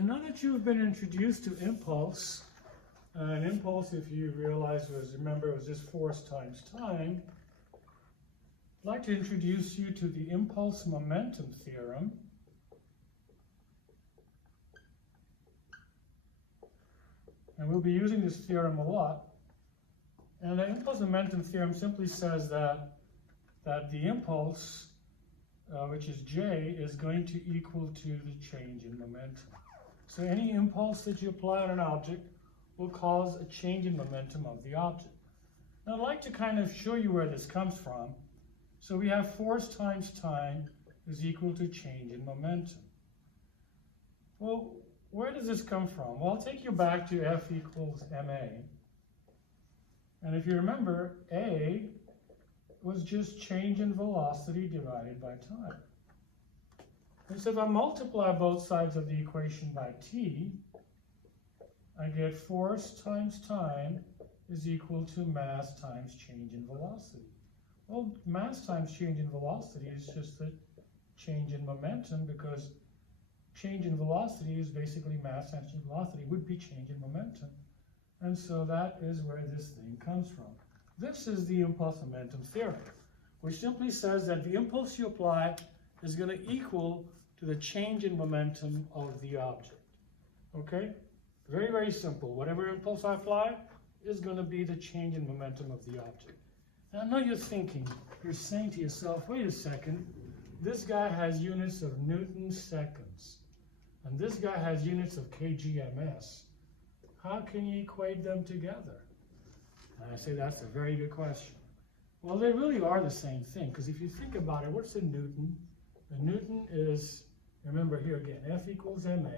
And now that you've been introduced to impulse, an impulse, if you realize, remember, it was just force times time, I'd like to introduce you to the impulse momentum theorem. And we'll be using this theorem a lot. And the impulse momentum theorem simply says that the impulse, which is J, is going to equal to the change in momentum. So any impulse that you apply on an object will cause a change in momentum of the object. Now I'd like to kind of show you where this comes from. So we have force times time is equal to change in momentum. Well, where does this come from? Well, I'll take you back to F equals ma. And if you remember, A was just change in velocity divided by time. And so if I multiply both sides of the equation by t, I get force times time is equal to mass times change in velocity. Well, mass times change in velocity is just the change in momentum, because change in velocity is basically mass times change in velocity would be change in momentum. And so that is where this thing comes from. This is the impulse momentum theorem, which simply says that the impulse you apply is going to equal to the change in momentum of the object. Okay? Very, very simple. Whatever impulse I apply is going to be the change in momentum of the object. Now I know you're thinking, you're saying to yourself, wait a second, this guy has units of Newton seconds, and this guy has units of kgms. How can you equate them together? And I say that's a very good question. Well, they really are the same thing, because if you think about it, what's a Newton? A Newton is, remember here again, F equals ma,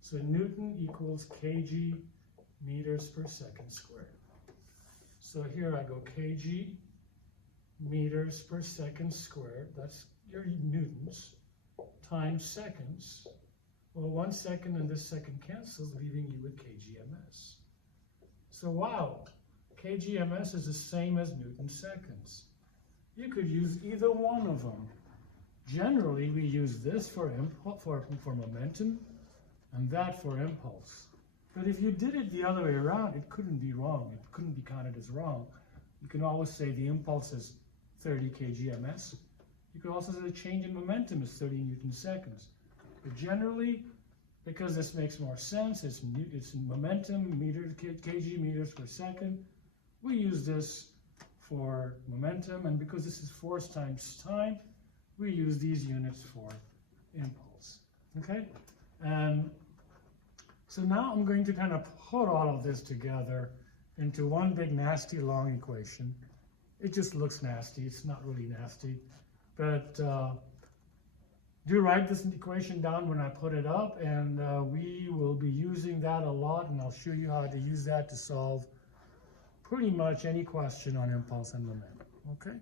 so Newton equals kg meters per second squared. So here I go kg meters per second squared, that's your newtons, times seconds. Well, 1 second and this second cancels, leaving you with kgms. So wow, kgms is the same as Newton seconds. You could use either one of them. Generally, we use this for momentum and that for impulse. But if you did it the other way around, it couldn't be wrong. It couldn't be counted as wrong. You can always say the impulse is 30 kgms. You could also say the change in momentum is 30 Newton seconds. But generally, because this makes more sense, it's momentum, kg meters per second, we use this for momentum, and because this is force times time, we use these units for impulse. Okay? And so now I'm going to kind of put all of this together into one big nasty long equation. It just looks nasty. It's not really nasty. But do write this equation down when I put it up, and we will be using that a lot, and I'll show you how to use that to solve pretty much any question on impulse and momentum. Okay?